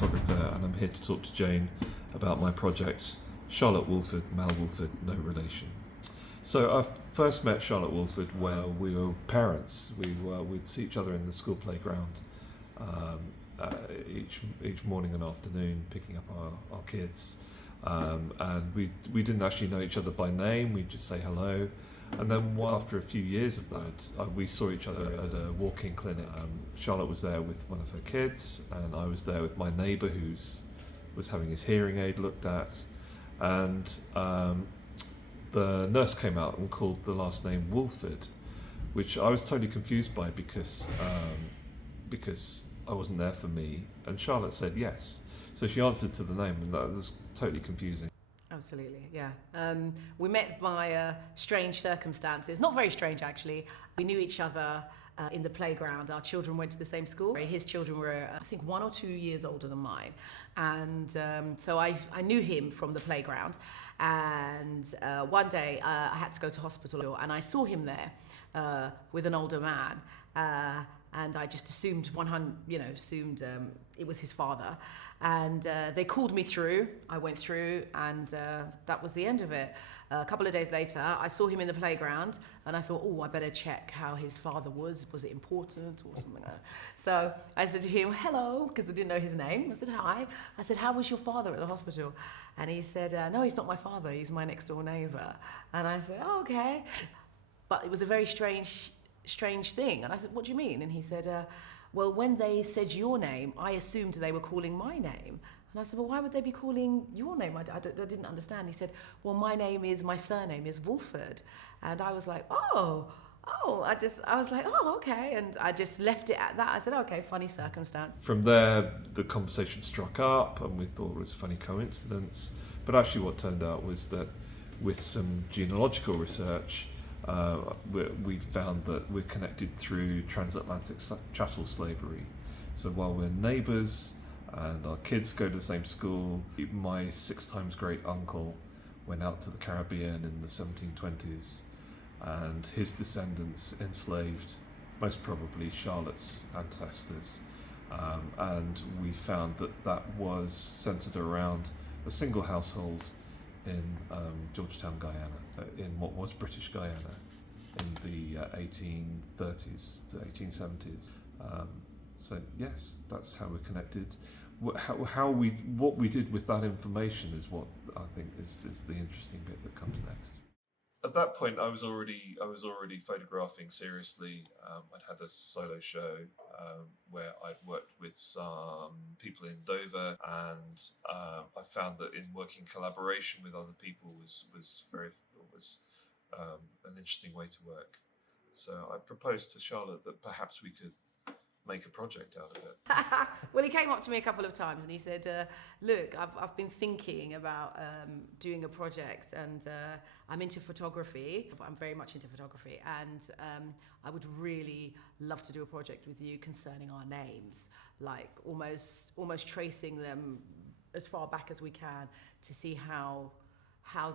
photographer, and I'm here to talk to Jane about my project, Charlotte Woolford, Mal Woolford, no relation. So I first met Charlotte Woolford when we were parents. We'd see each other in the school playground each morning and afternoon, picking up our kids. And we didn't actually know each other by name, we'd just say hello. And then after a few years of that, we saw each other at a walk-in clinic. Charlotte was there with one of her kids, and I was there with my neighbour who was having his hearing aid looked at. And the nurse came out and called the last name Woolford, which I was totally confused by because I wasn't there for me, and Charlotte said yes. So she answered to the name, and that was totally confusing. Absolutely, yeah. We met via strange circumstances. Not very strange, actually. We knew each other in the playground. Our children went to the same school. His children were, I think, 1 or 2 years older than mine. And so I knew him from the playground. And one day I had to go to hospital, and I saw him there with an older man. And I just assumed it was his father. And they called me through. I went through, and that was the end of it. A couple of days later, I saw him in the playground, and I thought, I better check how his father was. Was it important or something? So I said to him, hello, because I didn't know his name. I said, hi. I said, how was your father at the hospital? And he said, no, he's not my father. He's my next door neighbour. And I said, oh, okay. But it was a very strange thing. And I said, what do you mean? And he said, well, when they said your name, I assumed they were calling my name. And I said, well, why would they be calling your name? I didn't understand. He said, well, my surname is Woolford. And I was like, I was like, oh, okay. And I just left it at that. I said, okay, funny circumstance. From there, the conversation struck up, and we thought it was a funny coincidence. But actually what turned out was that with some genealogical research, we found that we're connected through transatlantic chattel slavery. So while we're neighbours and our kids go to the same school, my 6 times great uncle went out to the Caribbean in the 1720s, and his descendants enslaved most probably Charlotte's ancestors. And we found that was centred around a single household in Georgetown, Guyana, in what was British Guyana in the 1830s to 1870s. So yes, that's how we're connected. What we did with that information is what I think is the interesting bit that comes next. At that point, I was already photographing seriously. I'd had a solo show where I'd worked with some people in Dover, and I found that in working collaboration with other people was an interesting way to work. So I proposed to Charlotte that perhaps we could make a project out of it. Well, he came up to me a couple of times and he said, look, I've been thinking about doing a project, and I'm into photography, but I'm very much into photography, and I would really love to do a project with you concerning our names, like almost tracing them as far back as we can to see how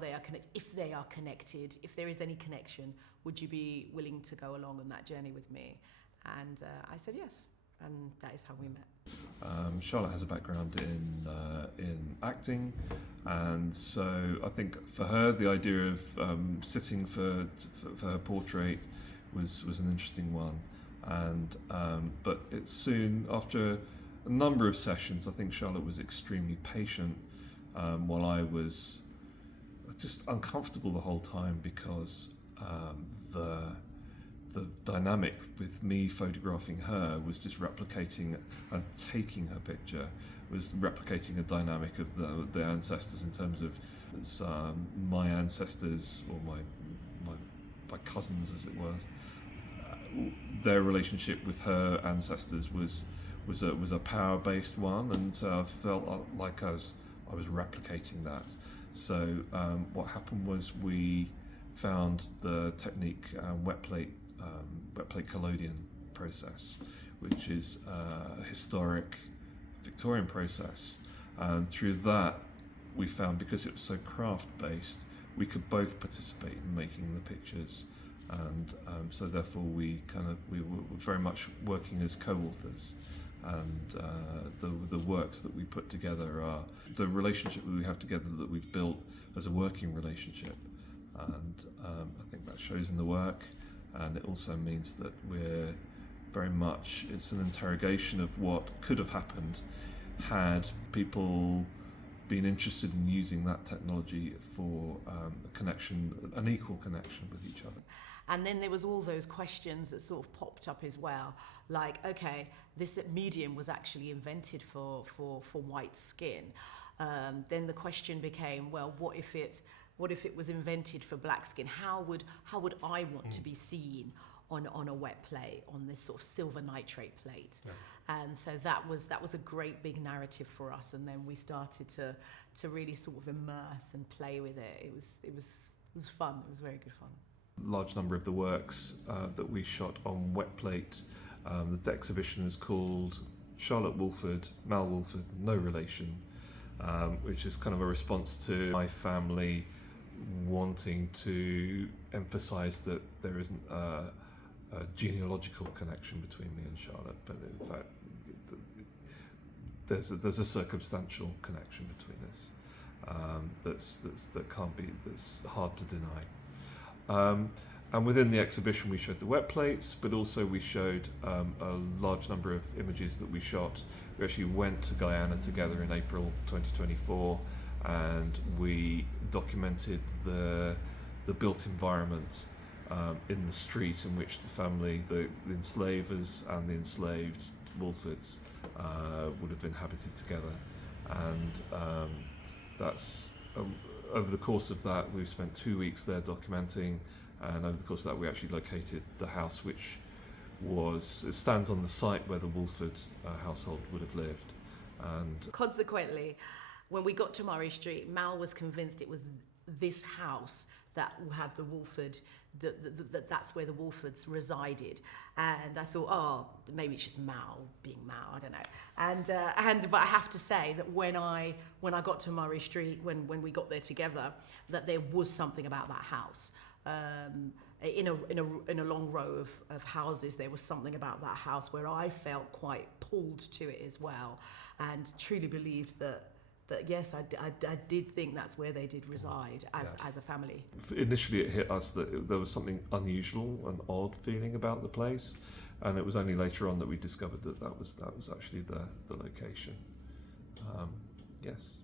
they are connected, if they are connected, if there is any connection. Would you be willing to go along on that journey with me? And I said yes, and that is how we met. Charlotte has a background in acting, and so I think for her the idea of sitting for her portrait was an interesting one. And but it soon, after a number of sessions, I think Charlotte was extremely patient, while I was just uncomfortable the whole time, because the dynamic with me photographing her was just replicating and taking her picture, was replicating a dynamic of the ancestors in terms of my ancestors, or my cousins as it was. Their relationship with her ancestors was a power-based one, and so I felt like I was replicating that. So what happened was we found the technique wet plate collodion process, which is a historic Victorian process, and through that we found, because it was so craft-based, we could both participate in making the pictures, and so therefore we were very much working as co-authors, and the works that we put together are the relationship that we have together that we've built as a working relationship, and I think that shows in the work, and it also means that we're very much, it's an interrogation of what could have happened had people been interested in using that technology for a connection, an equal connection with each other. And then there was all those questions that sort of popped up as well, like, okay, this medium was actually invented for white skin. Then the question became, well, what if it was invented for black skin? How would I want to be seen on a wet plate, on this sort of silver nitrate plate? Yeah. And so that was a great big narrative for us, and then we started to really sort of immerse and play with it. It was fun. It was very good fun. Large number of the works that we shot on wet plate. The exhibition is called Charlotte Woolford, Mal Woolford, No Relation, which is kind of a response to my family wanting to emphasise that there isn't a genealogical connection between me and Charlotte, but in fact there's a circumstantial connection between us that's hard to deny. And within the exhibition we showed the wet plates, but also we showed a large number of images that we shot. We actually went to Guyana together in April 2024, and we documented the built environment in the street in which the family, the enslavers and the enslaved Woolfords would have inhabited together. And that's over the course of that, we've spent 2 weeks there documenting, and over the course of that we actually located the house which stands on the site where the Woolford household would have lived. And consequently, when we got to Murray Street, Mal was convinced it was this house that had the Woolford, that's where the Woolfords resided. And I thought, oh, maybe it's just Mal being Mal, I don't know. But I have to say that when I got to Murray Street, when we got there together, that there was something about that house. In a long row of houses, there was something about that house where I felt quite pulled to it as well, and truly believed that yes, I did think that's where they did reside as a family. Initially it hit us that there was something unusual and odd feeling about the place, and it was only later on that we discovered that was actually the location. Yes.